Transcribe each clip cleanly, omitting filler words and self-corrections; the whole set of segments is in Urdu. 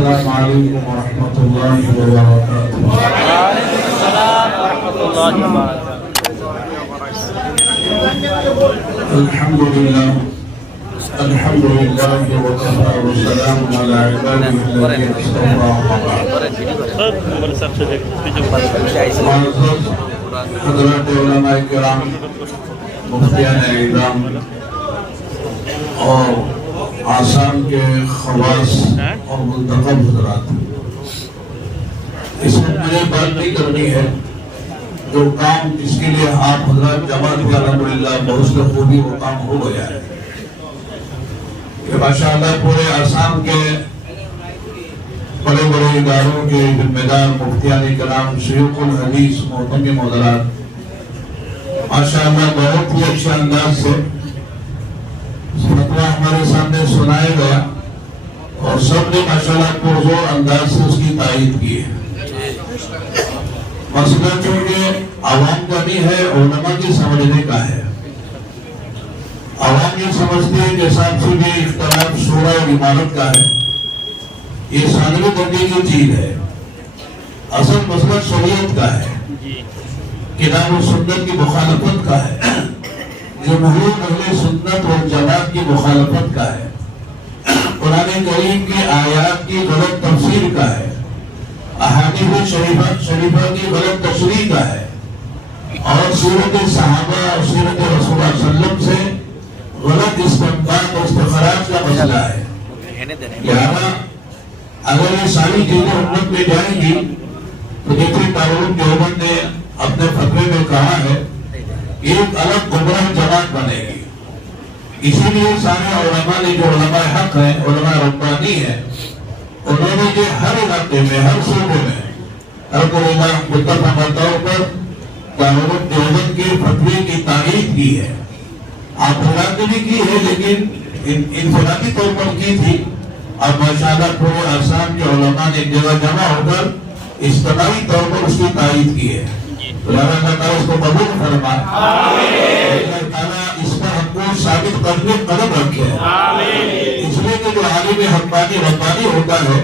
السلام علیکم ورحمۃ اللہ وبرکاتہ۔ وعلیکم السلام ورحمۃ اللہ وبرکاتہ۔ الحمدللہ وکفى وسلام علی عباده الذین اصطفى معزز حضرات علماء کرام، مفتیان اعظام اور آسام کے خواص اور منتخب حضرات، اس وقت مجھے بات نہیں کرنی ہے۔ جو کام جس کے لیے آپ حضرات جمع ہوئے الحمدللہ بہت خوبی وہ کام ہو گیا ہے کہ ماشاءاللہ پورے آسام کے بڑے بڑے اداروں کے ذمہ دار مفتیان کرام، شیوخ الحدیث، محترم حضرات ماشاءاللہ بہت ہی اچھے انداز سے فتویٰ ہمارے سامنے سنایا گیا اور سب نے ماشاءاللہ پرزور انداز سے اس کی تائید کی ہے۔ مسئلہ چونکہ عوام کا نہیں ہے، علماء کی سمجھنے کا ہے۔ عوام یہ سمجھتے ہیں کہ صاحب سے بھی اختلاف شورا اور عمارت کا ہے، یہ ثانوی درجے کی چیز ہے۔ اصل مسئلہ شریعت کا ہے، کتاب و سنت کی مخالفت کا ہے، جمہور اہل سنت و جماعت کی مخالفت کا ہے، قرآن کریم کی آیات کی غلط تفسیر کا ہے، احادیث شریفہ کی غلط تشریح کا ہے، اور سیرت صحابہ اور سیرت رسول اللہ صلی اللہ علیہ وسلم سے غلط استنباط اور استخراج کا مسئلہ ہے۔ لہذا اگر یہ ساری چیزیں امت میں جائیں گی تو جیسے دارالعلوم دیوبند نے اپنے فتوے میں کہا ہے، ایک الگ گمراہ جماعت بنے گی۔ اسی لیے سارے علماء نے، جو علماء حق ہیں، علماء ربانی ہیں، انہوں نے جو ہر علاقے میں، ہر صوبے میں ہر علماء متفقہ طور پر دارالعلوم دیوبند کے فتوے کی تائید کی ہے۔ آپ حضرات نے بھی کی ہے لیکن انفرادی طور پر کی تھی، اب ماشاءاللہ پورے آسام کے علماء نے ایک جگہ جمع ہو کر اجتماعی طور پر اس کی تائید کی ہے۔ اللہ تعالیٰ اس کو قبول فرمائے، اللہ تعالیٰ اس پر ہم کو ثابت قدم رکھے۔ اس لیے کہ جو عالم حقانی ربانی ہوتا ہے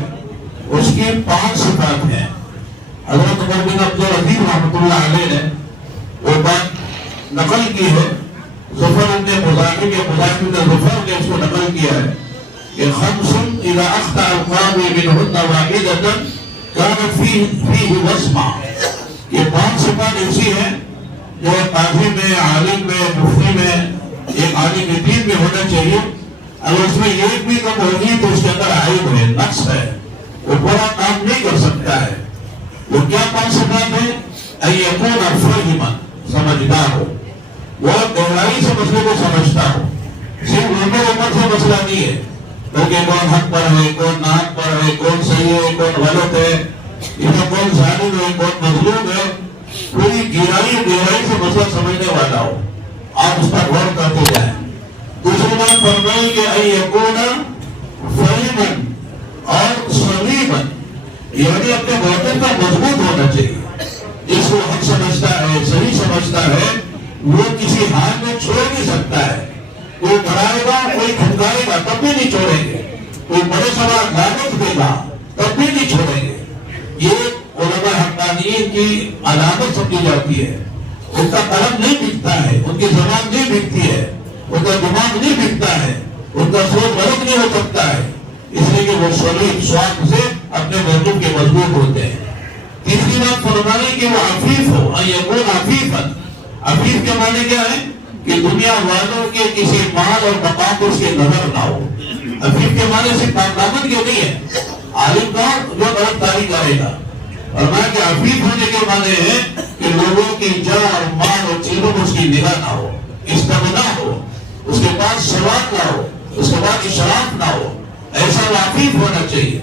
اس کی 5 صفات ہیں۔ حضرت عمر بن عبدالعزیز رحمۃ اللہ علیہ نے وہ بات نقل کی ہے، ظفر ابن مزاحم کے مزاحم نے ظفر نے اس کو نقل کیا ہے کہ خمس اذا اخطأ القاضی منہن واحدۃ كانت فيه وصمہ، یہ 5 صفات ایسی ہیں جو قاضی میں، عالم میں، مفتی میں، ایک عالم دین میں ہونا چاہیے۔ اگر اس میں ایک بھی کم ہوگی تو اس کے اندر عیب ہے، نقص ہے، وہ پورا کام نہیں کر سکتا ہے۔ وہ کیا 5 صفات ہیں؟ ان یکون فاہما، سمجھدار ہو، وہ گہرائی سے مسئلے کو سمجھتا ہو، صرف عمر سے مسئلہ نہیں ہے بلکہ کون حق پر ہے، کون ناحق پر ہے، کون صحیح ہے، کون غلط ہے، یہ کون ظالم ہے، کون مظلوم ہے، پوری گہرائی سے مسئلہ سمجھنے والا ہو، آپ اس پر غور کرتے جائیں۔ دوسری بات فرمائی کہ ان یکون فاہما اور صلیبا، یعنی اپنے باطن کا مضبوط ہونا چاہیے، جس کو حق سمجھتا ہے، صحیح سمجھتا ہے، وہ کسی حال میں چھوڑ نہیں سکتا ہے۔ کوئی بڑھائے گا، کوئی دھمکائے گا، تب بھی نہیں چھوڑیں گے، کوئی بڑے سوال لعنت دے گا تب بھی نہیں چھوڑیں گے۔ یہ علماء حقانیین کی علامت سمجھی جاتی ہے۔ ان کا قلم نہیں بکتا ہے، ان کی زبان نہیں بکتی ہے، ان کا دماغ نہیں بکتا ہے، ان کا سوچ غلط نہیں ہو سکتا ہے، اس لیے کہ وہ صلیب سواد سے اپنے موقف کے مضبوط ہوتے ہیں۔ تیسری بات فرمائی کہ وہ عفیف ہو، ان یکون عفیفا۔ عفیف کے معنی کیا ہے؟ کہ دنیا والوں کے کسی مال اور مقام کو اس کے نظر نہ ہو۔ عفیف کے معنی صرف دامن کے نہیں ہے، عالم کا جو غلط کاری کرے گا۔ فرمایا کہ عفیف ہونے کے معنی ہے کہ لوگوں کی جان اور مال اور چیزوں کو اس کی نگاہ نہ ہو، استغنا ہو، اس کے پاس سواد نہ ہو، اس کے پاس اشراف نہ ہو، ایسا عفیف ہونا چاہیے۔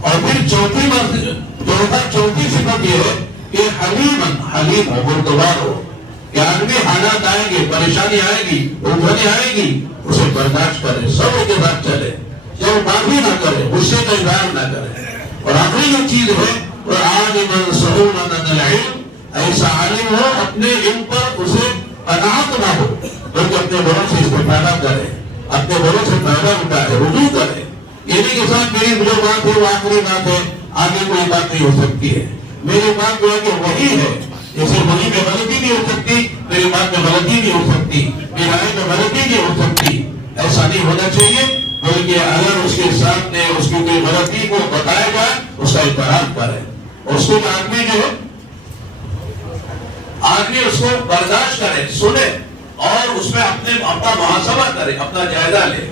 اور پھر چوتھی صفت یہ ہے کہ حلیم ہو، بردبار ہو، کہ آدمی حالات آئیں گے، پریشانی آئے گی، الجھنیں آئے گی، اسے برداشت کرے، صبر کے ساتھ چلے، جب معافی نہ کرے، غصے کا اظہار نہ کرے۔ اور آخری جو چیز ہے وہ عالما صحولا عن العلم، ایسا عالم ہو اپنے علم پر اسے قناعت نہ ہو بلکہ اپنے بڑوں سے استفادہ کرے، اپنے بڑوں سے فائدہ اٹھائے، رجوع کرے۔ یہ نہیں کہ صاحب میری جو بات ہے وہ آخری بات ہے, آگے کوئی بات نہیں ہو سکتی ہے. میری بات جو ہے کہ وہی ہے. جیسے وہی میں غلطی نہیں ہو سکتی, میری بات میں غلطی نہیں ہو سکتی, میری رائے میں غلطی نہیں ہو سکتی. ایسا نہیں ہونا چاہیے, بلکہ اگر اس کے سامنے اس کی کوئی غلطی کو بتایا جائے اس کا اعتراف کرے. اس کو آدمی جو آدمی اس کو برداشت کرے, سنے اور اس میں اپنا محاسبہ کرے, اپنا جائزہ لے.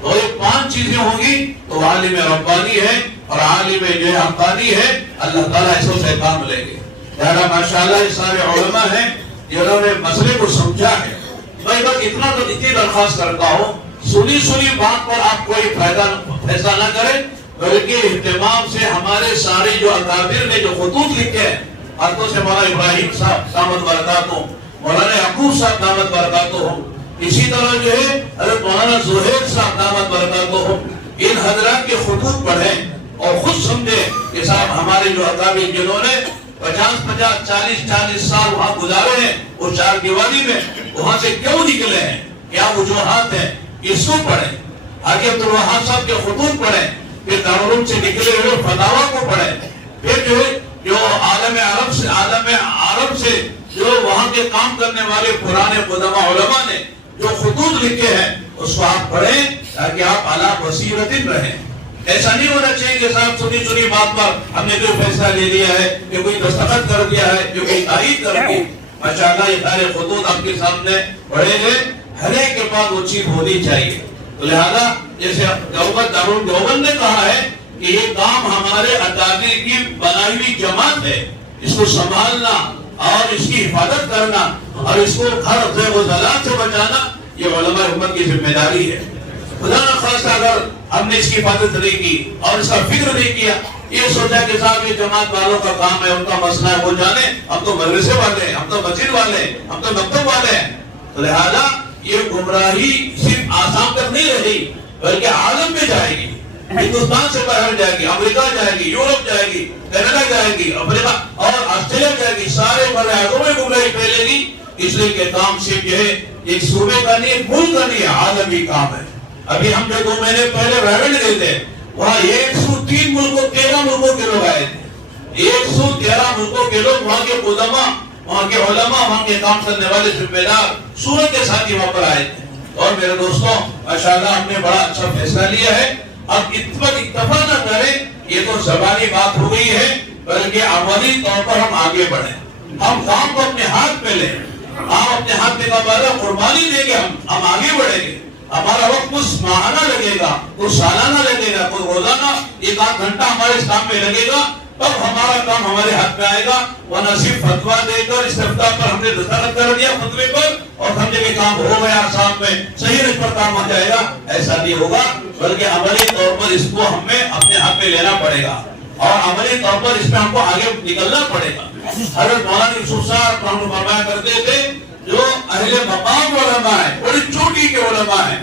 تو یہ 5 چیزیں ہوں گی تو عالم ربانی ہے اور عالم جو ہے حقانی ہے, اللہ تعالیٰ ایسوں سے کام لیں گے. لہذا ماشاءاللہ یہ سارے علماء ہیں جنہوں نے مسئلے کو سمجھا ہے. میں بس اتنی درخواست کرتا ہوں, سنی بات پر آپ کوئی فیصلہ نہ کریں, بلکہ اہتمام سے ہمارے سارے جو اکابر نے جو خطوط لکھے ہیں, ہاتھوں سے مولانا ابراہیم صاحب دامت برکاتہ, مولانا یعقوب صاحب دامت برکاتہ, اسی طرح جو ہے حضرت مولانا زہیر صاحب دامت برکاتہ, ان حضرات کے خطوط پڑھیں اور خود سمجھیں کہ صاحب ہمارے جو اکابر جنہوں نے 50 40 سال وہاں گزارے ہیں اس چار دیواری میں, وہاں سے کیوں نکلے ہیں, کیا وجوہات ہیں, اس کو پڑھیں. آگے عبدالوہاب صاحب کے خطوط پڑھیں, پھر دارالعلوم سے نکلے ہوئے فتاوا کو پڑھیں, پھر جو عالم عرب سے جو وہاں کے کام کرنے والے پرانے قدماء علماء نے جو خطوط لکھے ہیں اس کو آپ پڑھیں تاکہ آپ علی بصیرت رہیں. ایسا نہیں ہونا چاہیے کہ صاحب سنی بات پر ہم نے کوئی فیصلہ لے لیا ہے, کہ کوئی دستخط کر دیا ہے, کہ کوئی تائید کر دی. ماشاءاللہ یہ سارے خطوط آپ کے سامنے پڑھے گئے, ہر ایک کے پاس وہ چیز ہونی چاہیے. تو لہذا جیسے دیوبند نے کہا ہے کہ یہ کام ہمارے اکابر کی بنائی ہوئی جماعت ہے, اس کو سنبھالنا اور اس کی حفاظت کرنا اور اس کو ہر زیغ و زلال سے بچانا یہ علماء امت کی ذمہ داری ہے. خدا نہ خواستہ اگر ہم نے اس کی حفاظت نہیں کی اور اس کا فکر نہیں کیا, یہ سوچا کہ صاحب یہ جماعت والوں کا کام ہے, ان کا مسئلہ ہے, وہ جانے, ہم تو مدرسے والے ہیں, ہم تو مسجد والے ہیں, ہم تو مکتب والے ہیں. تو لہذا یہ گمراہی صرف آسام تک نہیں رہی بلکہ عالم میں جائے گی, ہندوستان سے باہر جائے گی, امریکہ جائے گی, یورپ جائے گی, کینیڈا جائے گی, افریقہ اور آسٹریلیا جائے گی, سارے بڑے اعظموں میں گمراہی پھیلے گی. اس لیے کہ کام صرف جو ہے ایک صوبے کا نہیں, ایک ملک کا نہیں ہے, عالمی کام ہے. ابھی ہم جو 2 مہینے پہلے ویرنٹ گئے تھے, وہاں 103 ملکوں 13 ملکوں کے لوگ آئے تھے, 113 ملکوں کے لوگ, وہاں کے قدماء, وہاں کے علماء, وہاں کے کام کرنے والے ذمہ دار صورت کے ساتھ وہاں پر آئے تھے. اور میرے دوستوں ماشاءاللہ ہم نے بڑا اچھا فیصلہ لیا ہے. اب اتفاق نہ کریں, یہ تو زبانی بات ہو گئی ہے, بلکہ عملی طور پر ہم آگے بڑھیں, ہم کام کو اپنے ہاتھ میں لیں, ہم اپنے ہاتھ میں کا قربانی دیں گے, ہم آگے بڑھیں گے. ہمارا وقت کچھ ماہانہ لگے گا, کچھ سالانہ لگے گا, کچھ روزانہ 1-8 گھنٹہ ہمارے اس کام میں لگے گا, تب ہمارا کام ہمارے ہاتھ میں آئے گا. ورنہ صرف فتویٰ دے کر استفتاء پر ہم نے دستخط کر دیا فتوے پر اور سمجھے کہ کام ہو گیا, آسام میں صحیح رخ پر کام آ جائے گا, ایسا نہیں ہوگا. بلکہ عملی طور پر اس کو ہمیں اپنے ہاتھ میں لینا پڑے گا اور عملی طور پر اس میں ہم کو آگے نکلنا پڑے گا. حضرت مولانا یوسف صاحب ہم فرمایا کرتے تھے, جو اہل مقام علماء ہیں, بڑی چوٹی کے علماء ہیں,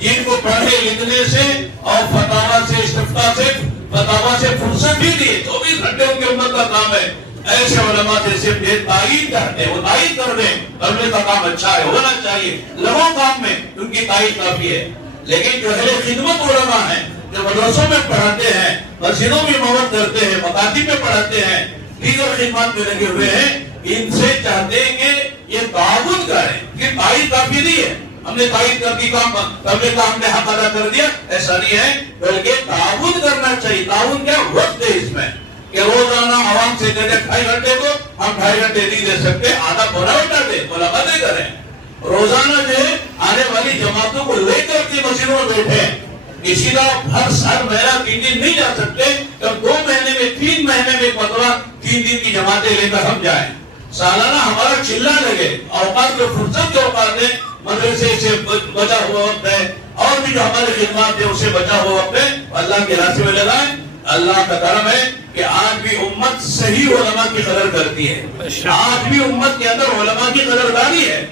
جن کو پڑھنے لکھنے سے اور فتاوا سے استفتاء سے فتاوا سے فرصت بھی نہیں ہے, 24 گھنٹے ان کے امت کا کام ہے, ایسے علماء سے صرف تائید کرتے ہیں, وہ تائید کر دیں کرنے کا کام اچھا ہے, ہونا چاہیے, لگو کام میں ان کی تائید کافی ہے. لیکن جو اہل خدمت علماء ہیں, جو مدرسوں میں پڑھاتے ہیں, مسجدوں میں امامت کرتے ہیں, مکاتب میں پڑھاتے ہیں, دیگر خدمات میں لگے ہوئے ہیں, ان سے چاہتے ہیں کہ یہ تعاون کریں. یہ تائید کافی نہیں ہے, ہم نے تائید کر دی کام کرنے کا ہم نے حق ادا کر دیا, ایسا نہیں ہے, بلکہ تعاون کرنا چاہیے. تعاون کیا وقت ہے اس میں, کہ روزانہ عوام سے کہتے 2.5 گھنٹے کو ہم 2.5 گھنٹے نہیں دے سکتے, آدھا پورا گھنٹہ دے, ملاقاتیں کریں. روزانہ جو ہے آنے والی جماعتوں کو لے کر کے مسجدوں میں بیٹھے. اسی طرح ہر مہینہ 3 دن نہیں جا سکتے, تب 2 مہینے میں 3 مہینے میں ایک مرتبہ 3 دن کی جماعتیں لے کر ہم جائیں. سالانہ ہمارا چلنا لگے, اوقات جو فرصت کے اوقات ہے, مدرسے سے بچا ہوا وقت ہے اور بھی جو ہمارے خدمات ہے اسے بچا ہوا وقت ہے, اللہ کے راستے میں لگائیں. اللہ کا کرم ہے کہ آج بھی امت صحیح علماء کی قدر کرتی ہے, آج بھی امت کے اندر علماء کی قدردانی ہے.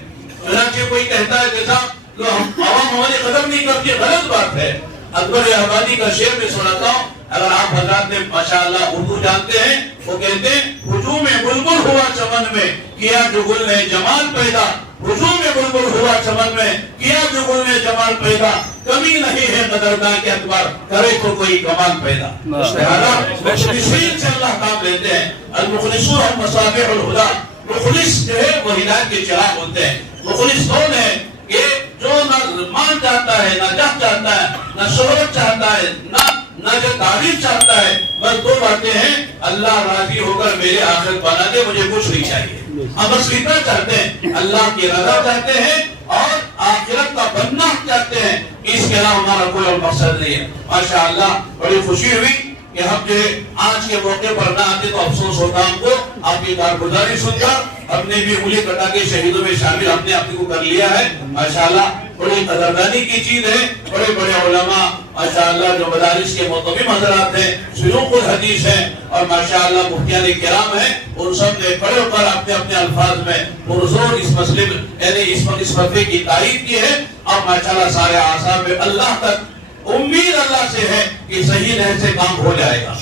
چنانچہ کوئی کہتا ہے کہ صاحب عوام ہماری قدر نہیں کرتی, غلط بات ہے. اکبر آبادی کا شعر میں سناتا ہوں, اگر آپ حضرات نے ماشاءاللہ اردو جانتے ہیں, وہ کہتے ہیں ہجوم بلبل ہوا چمن میں کیا جو گل نے جمال پیدا, ہجوم بلبل ہوا چمن میں کیا جو گل نے جمال پیدا, کمی نہیں ہے قدردان کے اعتبار کرے تو کوئی کمال پیدا لہذا مخلصین سے اللہ کام لیتے ہیں المخلصون هم مصابیح الہدی مخلص جو ہے وہ ہدایت کے چراغ ہوتے ہیں مخلص کون ہے کہ جو نہ مان چاہتا ہے نہ جہ چاہتا ہے نہ شہرت چاہتا ہے نہ جو تعریف چاہتا ہے بس دو باتیں ہیں اللہ راضی ہو کر میرے آخرت بنا دے مجھے کچھ نہیں چاہیے ہم بس اتنا چاہتے ہیں اللہ کی رضا چاہتے ہیں اور آخرت کا بننا چاہتے ہیں اس کے علاوہ ہمارا کوئی اور مقصد نہیں ہے ماشاءاللہ بڑی خوشی ہوئی کہ ہم جو آج کے موقع پر نہ آتے تو افسوس ہوتا ہم کو آپ کی کارگزاری سن کر ہم نے بھی انگلی کٹا کے شہیدوں میں شامل ہم نے اپنے کو کر لیا ہے ماشاءاللہ بڑی قدردانی کی چیز ہے بڑے بڑے علماء ماشاءاللہ جو مدارس کے محتمم حضرات ہیں شیوخ الحدیث ہیں اور ماشاءاللہ مفتیان کرام ہیں ان سب نے کھڑے ہو کر اپنے اپنے الفاظ میں پرزور اس مسئلے یعنی اس فتوے کی تائید کی ہے اور ماشاءاللہ سارے اعصاب میں اللہ تک امید اللہ سے ہے کہ صحیح نہج سے کام ہو جائے گا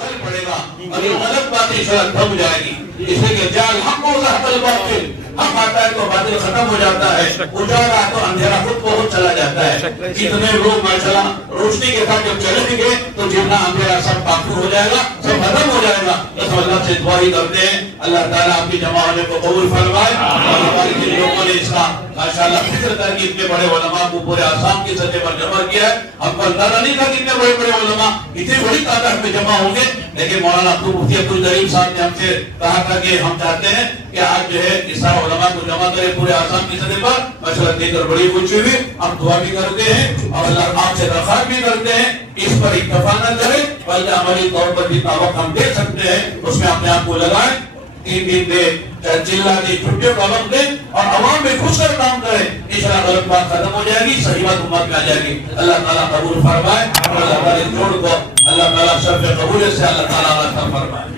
چل پڑے گا اور یہ غلط بات انشاءاللہ تھم جائے گی اس لیے کہ جعل حق و زہق الباطل حق آتا ہے تو باطل ختم ہو جاتا ہے اجالا تو اندھیرا خود بہت چلا جاتا ہے کتنے لوگ ماشاءاللہ روشنی کے ساتھ جب چلیں گے تو جتنا اندھیرا سب کافر ہو جائے گا سب ختم ہو جائے گا تو اللہ سے دعا ہی کرتے ہیں اللہ تعالیٰ آپ کی جمع ہونے کو قبول فرمائے اور ہماری جن لوگوں نے اس کا ماشاءاللہ فکر کر کے اتنے بڑے علماء کو پورے آسام کی سطح پر جمع کیا ہے ہم کو اندازہ نہیں تھا کہ اتنے بڑے بڑے علماء اتنی بڑی تعداد میں جمع ہوں گے لیکن مولانا مفتی عبدالکریم صاحب نے ہم سے کہا تھا کہ ہم چاہتے ہیں کہ آج جو ہے اس طرح علماء کو جمع کرے پورے آسام کی سطح پر ماشاءاللہ دیکھ کر بڑی خوشی ہوئی ہم دعا بھی کرتے ہیں اور اللہ آپ سے درخواست بھی کرتے ہیں اس پر اکتفا نہ کریں بلکہ عملی طور پر جتنا وقت ہم دے سکتے ہیں اس میں اپنے آپ کو لگائیں 3 دن دے چلہ دی چھٹیوں کا وقت دے اور عوام میں خوش کر کام کریں انشاءاللہ غلط بات ختم ہو جائے گی صحیح بات امت میں آ جائے گی اللہ تعالیٰ قبول فرمائے اور اللہ تعالیٰ جوڑ کو اللہ تعالیٰ شرف قبول سے اللہ تعالیٰ فرمائے